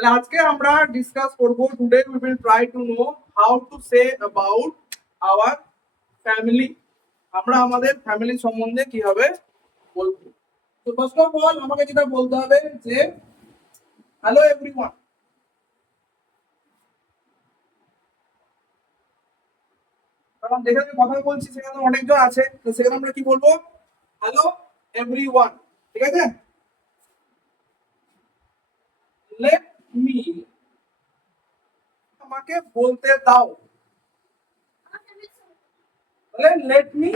তাহলে আজকে আমরা ডিসকাস করব today we will try to know how to say about our family. আমরা আমাদের ফ্যামিলি সম্বন্ধে কিভাবে বলবো। তো ফার্স্ট অফ অল আমাকে যেটা বলতে হবে যে হ্যালো এভরিওয়ান। কারণ যেখানে কথা বলছি সেখানে অনেকজন আছে, তো সেখানে আমরা কি বলবো? Hello everyone. ঠিক আছে? লেট মি, আমাকে বলতে দাও। তাহলে লেট মি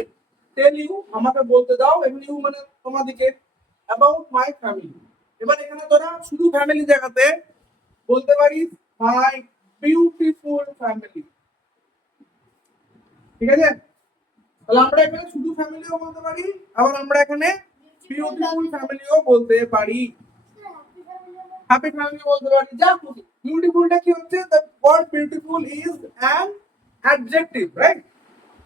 টেল ইউ, আমাকে বলতে দাও, এবং ইউ মানে তোমাদেরকে, অ্যাবাউট মাই ফ্যামিলি। এবার এখানে তোরা শুধু ফ্যামিলি জায়গাতে বলতে পারিস মাই বিউটিফুল ফ্যামিলি। ঠিক আছে? তাহলে আমরা এখানে শুধু ফ্যামিলিও বলতে পারি, আবার আমরা এখানে বিউটিফুল ফ্যামিলিও বলতে পারি, হ্যাপি ফ্যামিলি বলতে পারি, যা খুশি। বিউটিফুলটা কি হচ্ছে? The word beautiful is an adjective, right?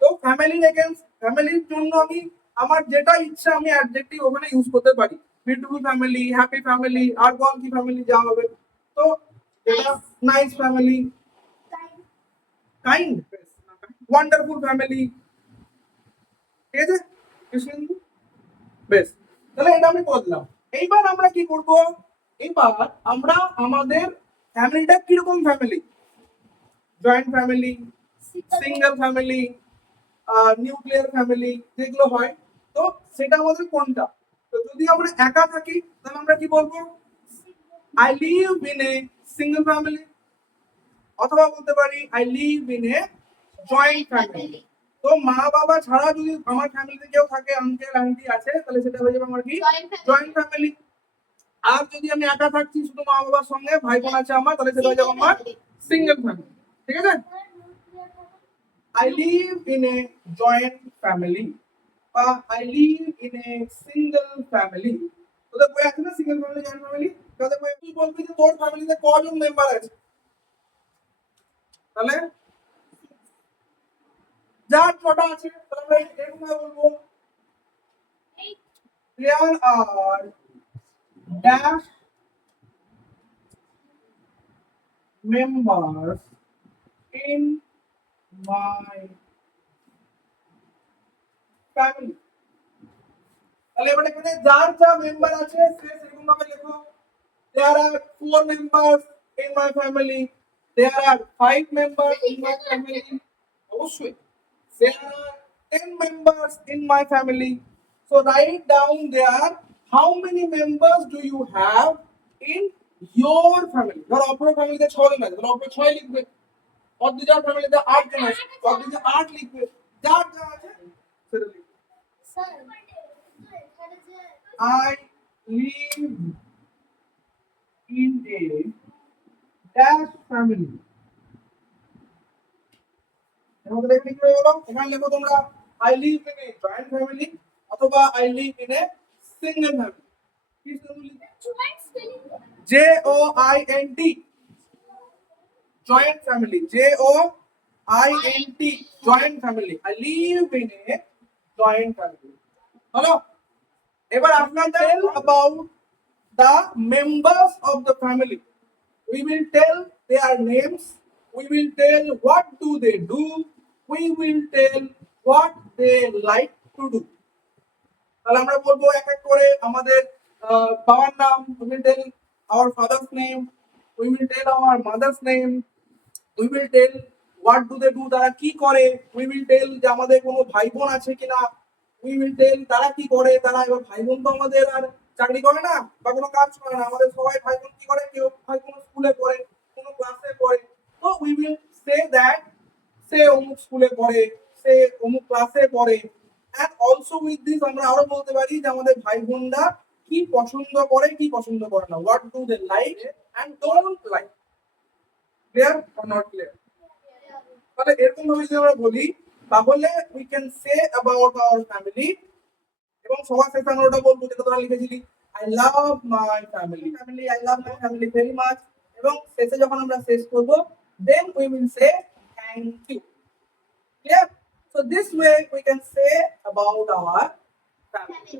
তো ফ্যামিলির এগেইনস্ট, ফ্যামিলির জন্য আমি আমার যেটা ইচ্ছা আমি অ্যাডজেক্টিভ ওখানে ইউজ করতে পারি। বিউটিফুল ফ্যামিলি, হ্যাপি ফ্যামিলি, আর কোন কি ফ্যামিলি যা হবে। তো এটা nice family, kind, wonderful family. ঠিক আছে? বেশ, তাহলে এটা আমি বললাম। এইবার আমরা কি করব? এইবার আমরা আমাদের ফ্যামিলিটা কিরকম family, joint family, single family, nuclear family যেগুলো হয়, তো সেটা আমাদের কোনটা? তো যদি আমরা একা থাকি তাহলে আমরা কি বলবো? I live in a single family, অথবা বলতে পারি I live in a joint family. তো মা বাবা ছাড়া যদি আমার ফ্যামিলিতে কেউ থাকে, আঙ্কেল আন্টি আছে, তাহলে সেটা হয়ে যাবে আমার কি? Joint family. আর যদি আমি একা থাকছি শুধু মা বাবার সঙ্গে, ভাই বোন আছে আমার, তাহলে সেটা হয়ে যাবে আমার সিঙ্গেল ফ্যামিলি। ঠিক আছে? I live in a joint family, or I live in a single family. তোদের বই আছে না সিঙ্গেল ফ্যামিলি, জয়েন্ট ফ্যামিলি? তোদের বই তুই বলবি যে তোর ফ্যামিলিতে কজন মেম্বার আছে, তাহলে যার ছটা আছে, তাহলে আমরা এরকম ভাবে বলবো there are dash members in my family. তাহলে এবার এখানে যার যা মেম্বার আছে সে সেরকম ভাবে লেখো। There are 4 members in my family. There are 5 members in my family. অবশ্যই there are 10 members in my family. So write down there how many members do you have in your family. ধরো অপর ফ্যামিলিতে 6 জন আছে, তাহলে অপর 6 লিখবে। অদ্বিজার ফ্যামিলিতে 8 জন আছে, অদ্বিজা 8 লিখবে। যার যা আছে সেটা লিখবে। I live in a dash family. আমাদের এখানে কি হলো? এখানে লেখো তোমরা I live in a joint family অথবা I live in a single family. কি J O I N T, joint family. J O I N T, joint family. I live in a joint family. হলো? এবার আপনাদের tell about the members of the family. We will tell their names. We will tell what do they do. We will tell what they like to do. তাহলে আমরা বলবো এক এক করে আমাদের বাবার নাম। We will tell our father's name. We will tell our mother's name. We will tell what do they do, তারা কি করে। We will tell যে আমাদের কোনো ভাই বোন আছে কিনা। We will tell তারা কি করে। তারা এবার ভাই বোন তো আমাদের আর চাকরি করে না বা কোনো কাজ করে না, আমাদের সবাই ভাই বোন কি করে, কেউ ভাই কোনো স্কুলে পড়ে, কোনো ক্লাসে পড়ে। তো we will say that সে অমুক স্কুলে পড়ে, সে অমুক ক্লাসে পড়ে। and also with this আমরা আরো বলতে পারি যে আমাদের ভাই বোনরা কি পছন্দ করে কি পছন্দ করে না, what do they like and don't like. Clear or not clear? তাহলে এরকম ভাবে যদি আমরা বলি তাহলে we can say about our family। এবং সবার শেষে আমরা ওটা বলবো যেটা তোরা লিখেছিলি, I love my family. I love my family very much। এবং শেষে যখন আমরা শেষ করব then we will say thank you. Clear? So this way we can say about our family.